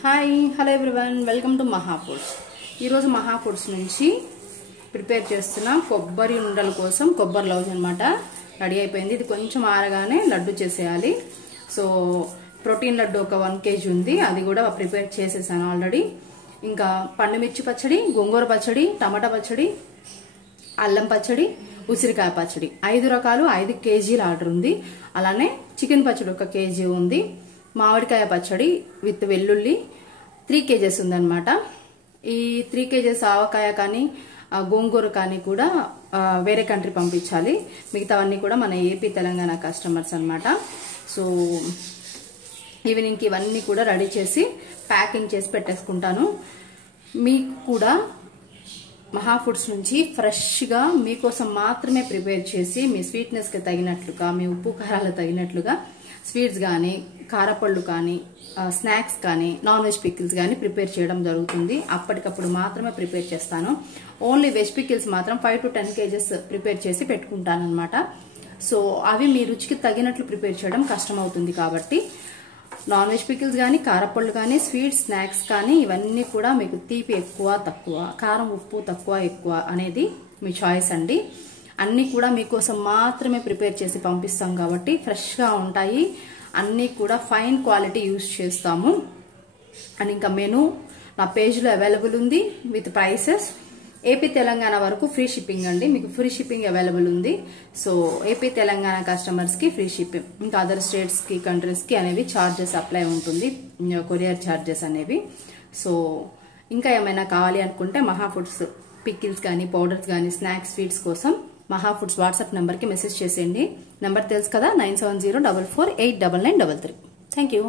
Hi hello everyone welcome to మహా foods. ఈరోజు మహా ఫుడ్స్ నుంచి ప్రిపేర్ చేస్తున్న కొబ్బరి ఉండల కోసం కొబ్బరి లౌజ్ అనమాట రెడీ అయిపోయింది. ఇది కొంచెం ఆరగానే లడ్డు చేసేయాలి. సో ప్రోటీన్ లడ్డు ఒక 1 kg ఉంది, అది కూడా ప్రిపేర్ చేసేసాను ఆల్రెడీ. ఇంకా పండుమిర్చి పచ్చడి, గోంగూర పచ్చడి, టమాటా పచ్చడి, అల్లం పచ్చడి, ఉసిరికాయ పచ్చడి 5 రకాలు 5 kgల ఆర్డర్ ఉంది. అలానే చికెన్ పచ్చడి 1 kg ఉంది. మామిడికాయ పచ్చడి విత్ వెల్లుల్లి 3 kgs ఉందన్నమాట. ఈ 3 kgs ఆవకాయ కానీ గోంగూర కానీ కూడా వేరే కంట్రీ పంపించాలి. మిగతావన్నీ కూడా మన ఏపీ తెలంగాణ కస్టమర్స్ అన్నమాట. సో ఈవినింగ్కి ఇవన్నీ కూడా రెడీ చేసి ప్యాకింగ్ చేసి పెట్టేసుకుంటాను. మీకు కూడా మహా ఫుడ్స్ నుంచి ఫ్రెష్గా మీకోసం మాత్రమే ప్రిపేర్ చేసి మీ స్వీట్నెస్కి తగినట్లుగా, మీ ఉప్పు కారాలు తగినట్లుగా స్వీట్స్ కానీ, కారపళ్ళు కానీ, స్నాక్స్ కానీ, నాన్ వెజ్ పికిల్స్ కానీ ప్రిపేర్ చేయడం జరుగుతుంది. అప్పటికప్పుడు మాత్రమే ప్రిపేర్ చేస్తాను. ఓన్లీ వెజ్ పికిల్స్ మాత్రం 5 to 10 kgs ప్రిపేర్ చేసి పెట్టుకుంటాను అనమాట. సో అవి మీ రుచికి తగినట్లు ప్రిపేర్ చేయడం కష్టం అవుతుంది కాబట్టి నాన్ వెజ్ పికిల్స్ కానీ, కారపళ్ళు కానీ, స్వీట్స్, స్నాక్స్ కానీ ఇవన్నీ కూడా మీకు తీపి ఎక్కువ తక్కువ, కారం ఉప్పు తక్కువ ఎక్కువ అనేది మీ చాయిస్ అండి. అన్నీ కూడా మీకోసం మాత్రమే ప్రిపేర్ చేసి పంపిస్తాం కాబట్టి ఫ్రెష్గా ఉంటాయి. అన్నీ కూడా ఫైన్ క్వాలిటీ యూజ్ చేస్తాము. అండ్ ఇంకా మెనూ నా పేజ్లో అవైలబుల్ ఉంది విత్ ప్రైసెస్. ఏపీ తెలంగాణ వరకు ఫ్రీ షిప్పింగ్ అండి, మీకు ఫ్రీ షిప్పింగ్ అవైలబుల్ ఉంది. సో ఏపీ తెలంగాణ కస్టమర్స్కి ఫ్రీ షిప్పింగ్, ఇంకా అదర్ స్టేట్స్కి, కంట్రీస్కి అనేవి ఛార్జెస్ అప్లై ఉంటుంది, కొరియర్ ఛార్జెస్ అనేవి. సో ఇంకా ఏమైనా కావాలి అనుకుంటే మహా ఫుడ్స్ పికిల్స్ కానీ, పౌడర్స్ కానీ, స్నాక్స్, స్వీట్స్ కోసం మహా ఫుడ్స్ వాట్సాప్ నెంబర్కి మెసేజ్ చేసేయండి. నెంబర్ తెలుసు కదా, 9704489933. Thank you.